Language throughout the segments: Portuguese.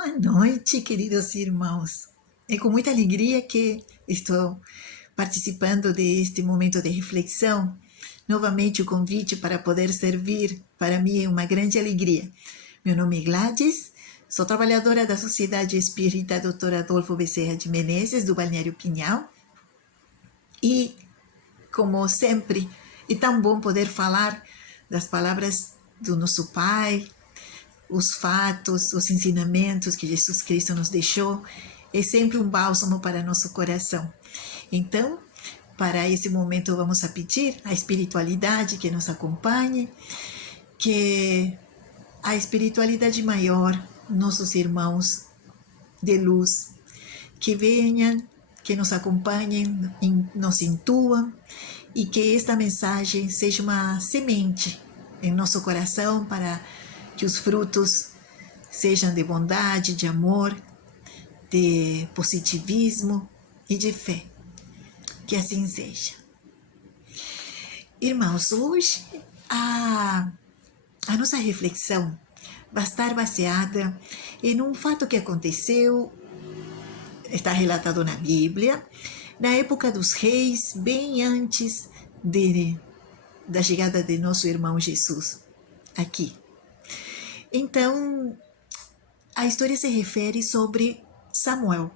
Boa noite, queridos irmãos. É com muita alegria que estou participando deste momento de reflexão. Novamente o convite para poder servir, para mim é uma grande alegria. Meu nome é Gladys, sou trabalhadora da Sociedade Espírita Dr. Adolfo Bezerra de Menezes, do Balneário Pinhal. E, como sempre, é tão bom poder falar das palavras do nosso Pai, os fatos, os ensinamentos que Jesus Cristo nos deixou, é sempre um bálsamo para nosso coração. Então, para esse momento, vamos a pedir a espiritualidade que nos acompanhe, que a espiritualidade maior, nossos irmãos de luz, que venham, que nos acompanhem, nos intuam, e que esta mensagem seja uma semente em nosso coração para que os frutos sejam de bondade, de amor, de positivismo e de fé. Que assim seja. Irmãos, hoje a nossa reflexão vai estar baseada em um fato que aconteceu, está relatado na Bíblia, na época dos reis, bem antes da chegada de nosso irmão Jesus aqui. Então, a história se refere sobre Samuel.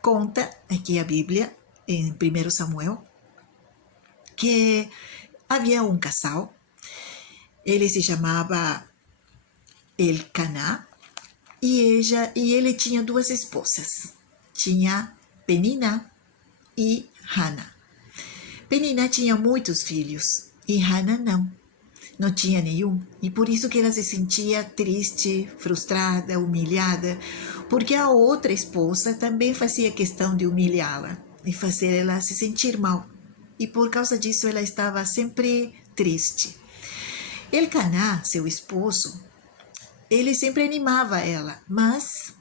Conta aqui a Bíblia, em 1 Samuel, que havia um casal, ele se chamava Elcaná, e ele tinha duas esposas, tinha Penina e Hana. Penina tinha muitos filhos, e Hana não tinha nenhum, e por isso que ela se sentia triste, frustrada, humilhada, porque a outra esposa também fazia questão de humilhá-la e fazer ela se sentir mal, e por causa disso ela estava sempre triste. Elcaná, seu esposo, ele sempre animava ela, mas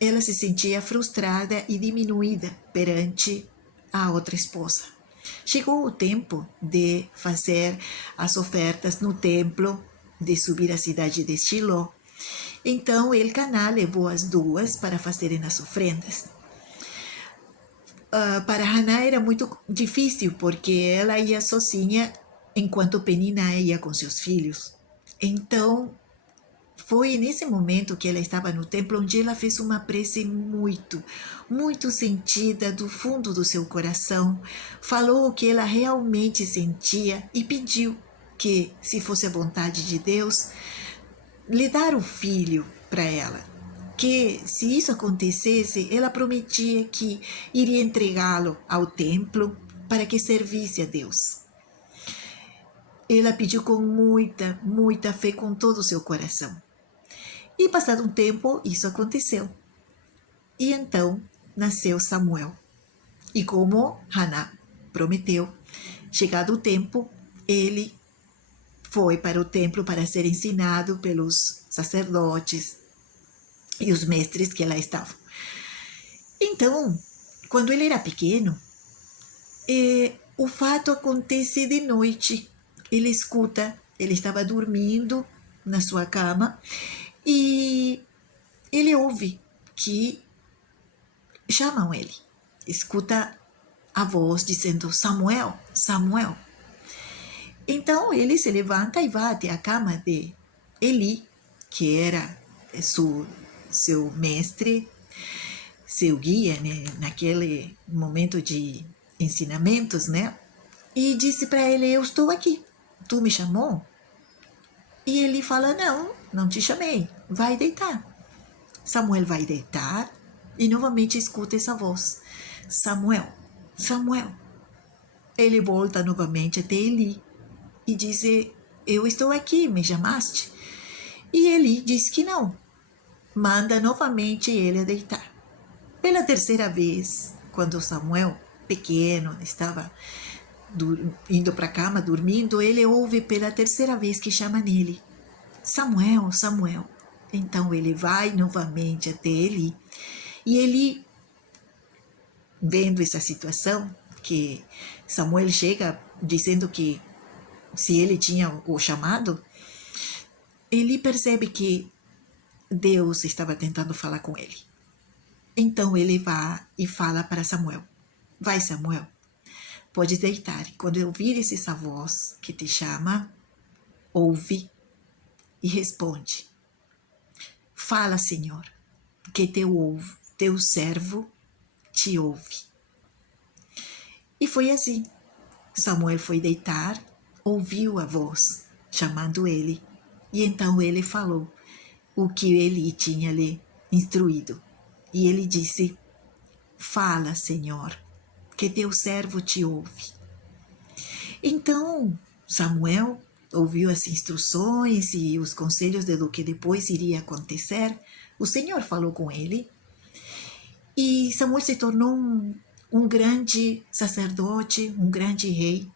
ela se sentia frustrada e diminuída perante a outra esposa. Chegou o tempo de fazer as ofertas no templo, de subir à cidade de Shiló. Então, Elcaná levou as duas para fazerem as ofrendas. Para Haná era muito difícil, porque ela ia sozinha, enquanto Penina ia com seus filhos. Então, foi nesse momento que ela estava no templo onde ela fez uma prece muito sentida do fundo do seu coração. Falou o que ela realmente sentia e pediu que, se fosse a vontade de Deus, lhe dar o filho para ela. Que, se isso acontecesse, ela prometia que iria entregá-lo ao templo para que servisse a Deus. Ela pediu com muita fé, com todo o seu coração. E passado um tempo, isso aconteceu. E então nasceu Samuel. E como Haná prometeu, chegado o tempo, ele foi para o templo para ser ensinado pelos sacerdotes e os mestres que lá estavam. Então, quando ele era pequeno, o fato acontece de noite. Ele escuta, ele estava dormindo na sua cama, e ele ouve que chamam ele. Escuta a voz dizendo: Samuel, Samuel. Então ele se levanta e vai até a cama de Eli, que era seu mestre, seu guia, né, naquele momento de ensinamentos, né? E disse para ele: eu estou aqui, tu me chamou? E ele fala: não te chamei, vai deitar. Samuel vai deitar e novamente escuta essa voz: Samuel, Samuel. Ele volta novamente até Eli e diz: eu estou aqui, me chamaste? E Eli diz que não. Manda novamente ele a deitar. Pela terceira vez, quando Samuel, pequeno, estava indo para a cama, dormindo, ele ouve pela terceira vez que chama nele: Samuel, Samuel. Então ele vai novamente até Eli, e Eli, vendo essa situação, que Samuel chega dizendo que se ele tinha o chamado, ele percebe que Deus estava tentando falar com ele. Então ele vai e fala para Samuel: vai, Samuel, pode deitar. Quando ouvires essa voz que te chama, ouve e responde: fala, Senhor, que teu servo te ouve. E foi assim. Samuel foi deitar, ouviu a voz chamando ele, e então ele falou o que ele tinha lhe instruído. E ele disse: fala, Senhor, que teu servo te ouve. Então Samuel ouviu as instruções e os conselhos de do que depois iria acontecer. O Senhor falou com ele e Samuel se tornou um grande sacerdote, um grande rei.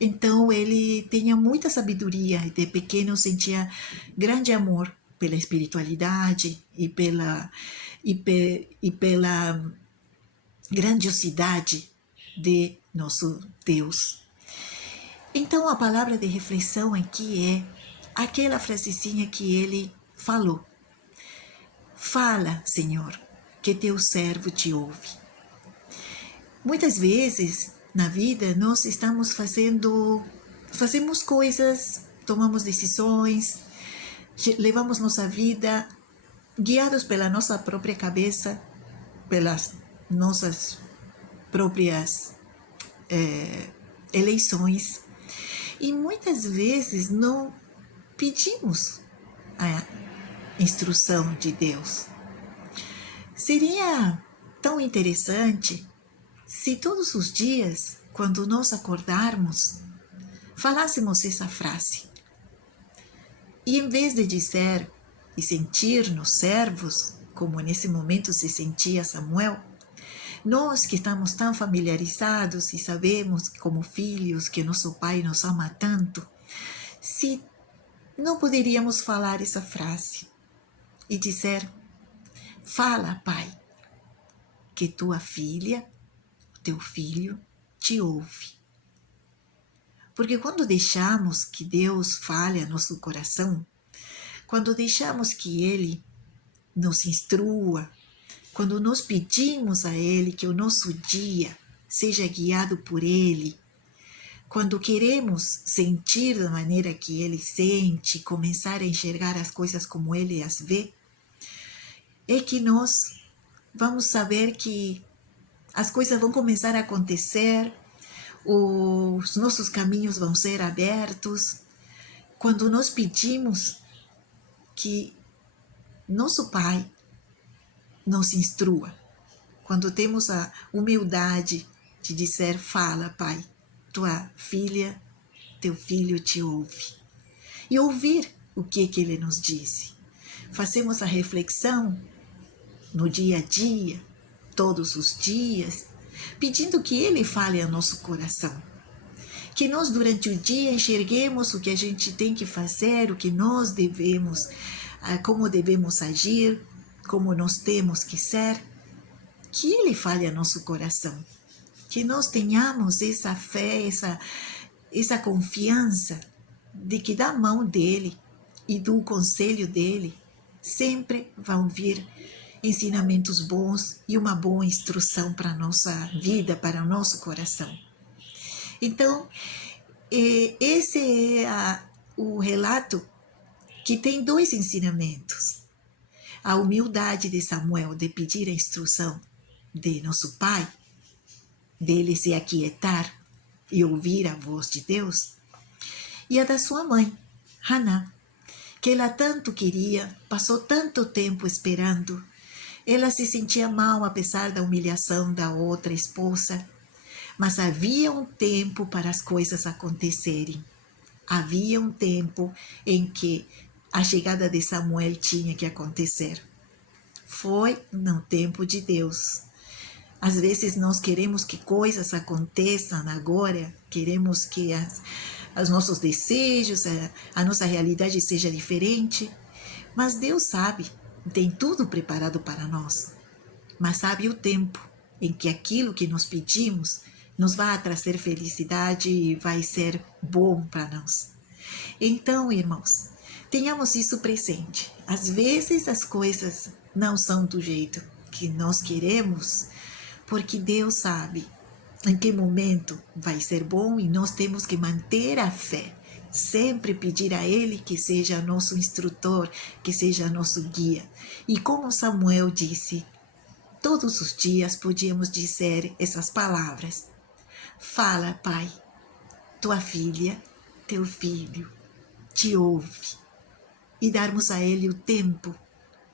Então ele tinha muita sabedoria e de pequeno sentia grande amor pela espiritualidade e pela grandiosidade de nosso Deus. Então a palavra de reflexão aqui é aquela frasezinha que ele falou: fala, Senhor, que teu servo te ouve. Muitas vezes na vida nós fazemos coisas, tomamos decisões, levamos nossa vida guiados pela nossa própria cabeça, pelas nossas próprias eleições. E muitas vezes não pedimos a instrução de Deus. Seria tão interessante se todos os dias, quando nós acordarmos, falássemos essa frase. E em vez de dizer e sentir-nos servos, como nesse momento se sentia Samuel, nós que estamos tão familiarizados e sabemos como filhos que nosso Pai nos ama tanto, se não poderíamos falar essa frase e dizer: fala, Pai, que tua filha, teu filho, te ouve. Porque quando deixamos que Deus fale a nosso coração, quando deixamos que Ele nos instrua, quando nós pedimos a Ele que o nosso dia seja guiado por Ele, quando queremos sentir da maneira que Ele sente, começar a enxergar as coisas como Ele as vê, é que nós vamos saber que as coisas vão começar a acontecer, os nossos caminhos vão ser abertos, quando nós pedimos que nosso Pai nos instrua, quando temos a humildade de dizer: fala, Pai, tua filha, teu filho te ouve. E ouvir o que Ele nos disse. Fazemos a reflexão no dia a dia, todos os dias, pedindo que Ele fale ao nosso coração. Que nós durante o dia enxerguemos o que a gente tem que fazer, o que nós devemos, como devemos agir, como nós temos que ser, que Ele fale ao nosso coração, que nós tenhamos essa fé, essa confiança de que da mão dEle e do conselho dEle sempre vão vir ensinamentos bons e uma boa instrução para a nossa vida, para o nosso coração. Então, esse é o relato que tem dois ensinamentos. A humildade de Samuel de pedir a instrução de nosso pai, dele se aquietar e ouvir a voz de Deus, e a da sua mãe, Haná, que ela tanto queria, passou tanto tempo esperando. Ela se sentia mal apesar da humilhação da outra esposa, mas havia um tempo para as coisas acontecerem. Havia um tempo em que a chegada de Samuel tinha que acontecer. Foi no tempo de Deus. Às vezes nós queremos que coisas aconteçam agora, queremos que os nossos desejos, a nossa realidade seja diferente, mas Deus sabe, tem tudo preparado para nós. Mas sabe o tempo em que aquilo que nós pedimos nos vai trazer felicidade e vai ser bom para nós. Então, irmãos, Tenhamos isso presente. Às vezes as coisas não são do jeito que nós queremos, porque Deus sabe em que momento vai ser bom e nós temos que manter a fé. Sempre pedir a Ele que seja nosso instrutor, que seja nosso guia. E como Samuel disse, todos os dias podíamos dizer essas palavras. Fala, Pai, tua filha, teu filho, te ouve. E darmos a Ele o tempo,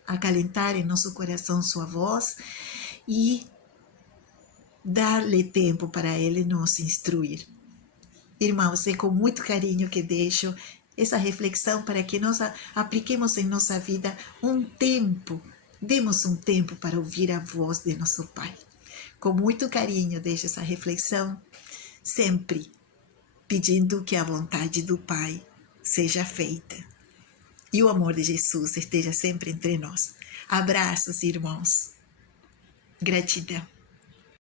acalentar em nosso coração sua voz e dar-lhe tempo para Ele nos instruir. Irmãos, é com muito carinho que deixo essa reflexão para que nós apliquemos em nossa vida um tempo, demos um tempo para ouvir a voz de nosso Pai. Com muito carinho deixo essa reflexão, sempre pedindo que a vontade do Pai seja feita. E o amor de Jesus esteja sempre entre nós. Abraços, irmãos. Gratidão.